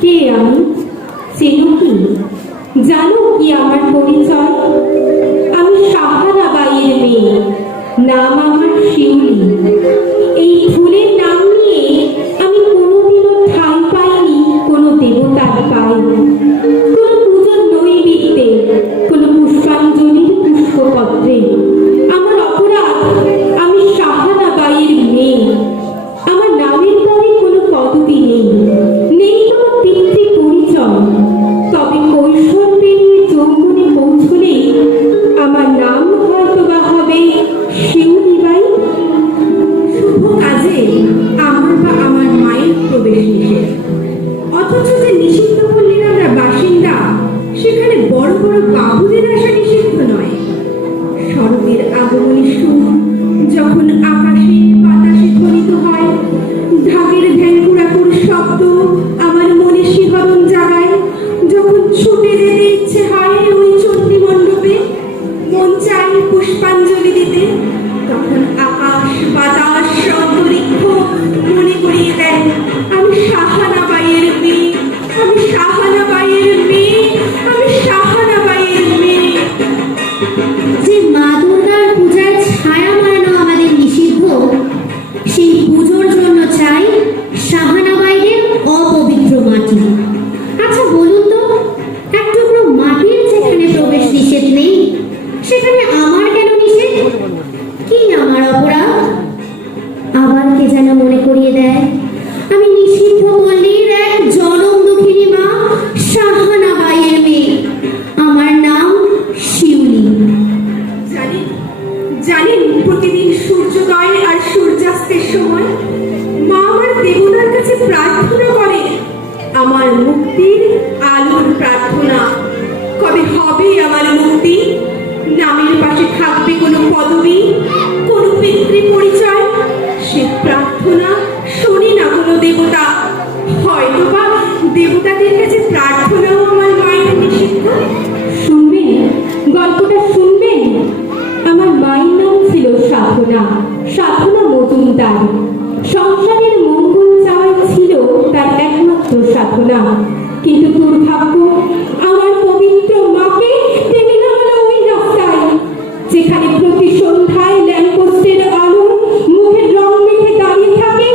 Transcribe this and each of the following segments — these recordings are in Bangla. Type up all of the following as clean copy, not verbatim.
কে আমি? চেনো কি? জানো কি আমার পরিচয়? আমি সাহারা বাইয়ের মেয়ে, নাম আমার শিউলি। এই ফুলের নাম নিয়ে আমি কোনোদিনও ঠাঁই পাইনি কোনো দেবতার পায়ে, কোনো পুজোর নৈবেদ্যে, কোনো পুষ্পাঞ্জলির পুষ্পপত্রে। আমার অপরাধ, আমি সাহারা বাইয়ের মেয়ে। আমার নামের পরে কোনো পদবি নেই, নেই কোনো পিতৃ পরিচয়। তবে কৈশোর পেরিয়ে যৌবনে পৌঁছলেই আমার নাম হয়তো বা হবে শিউলি বাই। শুভ কাজে আমার বা আমার মায়ের প্রবেশ নিষেধ, অথচ যে নিষিদ্ধ পল্লীর আমরা বাসিন্দা, সেখানে বড় বড় বাবুদের আসা নিষিদ্ধ নয়। শরতের আগমনী সুর যখন আকাশে বাতাসে ধ্বনিত হয়, ঢাকের ঢ্যাঙ্কুরাকুর শব্দ আমার মনে শিহরণ জাগায়। যখন ছুটে যেতে ইচ্ছে হয় ওই চণ্ডী মণ্ডপে, মন চাই পুষ্পাঞ্জলি দিতে, তখন আকাশ বাতাস অন্তরিক্ষ মনে করিয়ে দেয় আমি সাহানা বাইয়ের মেয়ে, আমি সাহানা বাইয়ের মেয়ে, আমি সাহানা বাইয়ের মেয়ে। যে মা দুর্গার পূজায় ছায়া মারানো আমাদের নিষিদ্ধ, সেই পুজোর জন্য চাই সাহানা বাইরের অপবিত্র মাটি। আচ্ছা বলুন তো, এক টুকরো মাটির যেখানে প্রবেশ নিষেধ নেই, সেখানে আমার কেন নিষেধ? কি আমার অপরাধ? আবার কে যেন মনে করিয়ে দেয় আমি নিষিদ্ধ পল্লীর এক জনম দুঃখিনী মা, সাহানা বাইয়ের মেয়ে। আমার নাম শিউলি। জানেন জানেন প্রতিদিন সূর্যোদয় আর সূর্যাস্তের সময় মা আমার দেবতার কাছে প্রার্থনা করে, আমার মুক্তির আলোর প্রার্থনা। কবে হবে আমার মুক্তি? নামের পাশে থাকবে কোনো পদবি, কোনো পিতৃ পরিচয়? সে প্রার্থনা শোনে না কোনো দেবতা। হয়তো বা দেবতাদের কাছে প্রার্থনাও আমার মায়ের নিষিদ্ধ। শুনবেন, গল্পটা শুনবেন। আমার মায়ের নাম ছিল সাধনা, সাধনা মজুমদার। সংসারের মঙ্গল চাওয়াই ছিল তার একমাত্র সাধনা। কিন্তু দুর্ভাগ্য, আমার পবিত্র মাকে টেনে নামালো ওই রাস্তায়, যেখানে প্রতি সন্ধ্যায় ল্যাম্পপোস্টের আলো মুখের রং মেখে দাঁড়িয়ে থাকে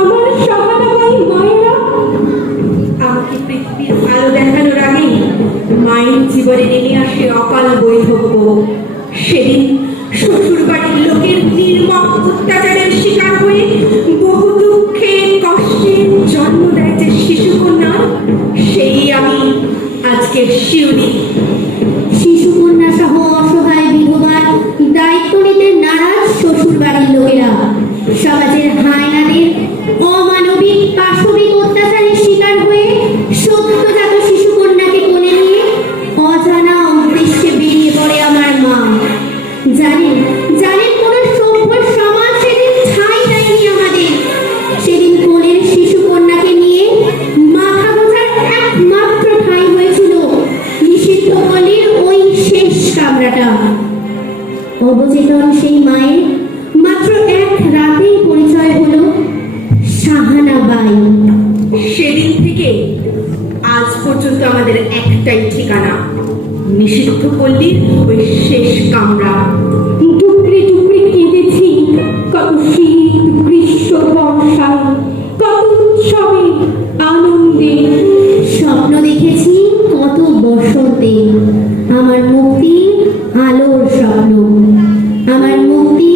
আমার সাহারাবাই মায়েরা। আমাকে পৃথিবীর আলো দেখানোর আগেই মায়ের জীবনে নেমে আসে অকাল বৈধব্য। সেদিন শ্বশুর বাড়ির লোকের নির্মম অত্যাচারের শিকার হয়ে বহু দুঃখে কষ্টে জন্ম দেয় যে শিশুকন্যা, সেই আমি আজকের শিউলি। শিশুকন্যা সহ অসহায় বিধবার দায়িত্ব নিতে নারাজ শ্বশুর বাড়ির লোকেরা সমাজের হায়নাদের অমানবিক পাশবিক অত্যাচারের শিকার হয়ে সদ্যজাত শিশুকন্যাকে কোলে নিয়ে অজানা অদৃশ্যে বেরিয়ে পড়ে আমার মা। জানেন জানেন কোন সভ্য সমাজ সেদিন ঠাঁই দেয়নি আমাদের। সেদিন কোলের শিশুকন্যাকে নিয়ে মাথা গোঁজার একমাত্র ঠাঁই হয়েছিল নিষিদ্ধ পল্লীর ওই শেষ কামরাটা। অবচেতন সেই মায়ের মাত্র এক রাতেই পরিচয় হলো সাহানা বাই। সেদিন থেকে আজ পর্যন্ত আমাদের একটাই ঠিকানা, নিষিদ্ধ পল্লীর ওই শেষ কামরা। টুকরে টুকরে কেঁদেছি কত শীত গ্রীষ্ম বর্ষায়, কত উৎসবে আনন্দে। স্বপ্ন দেখেছি কত বসন্তে, আমার মুক্তি আলোর স্বপ্ন, আমার মুক্তি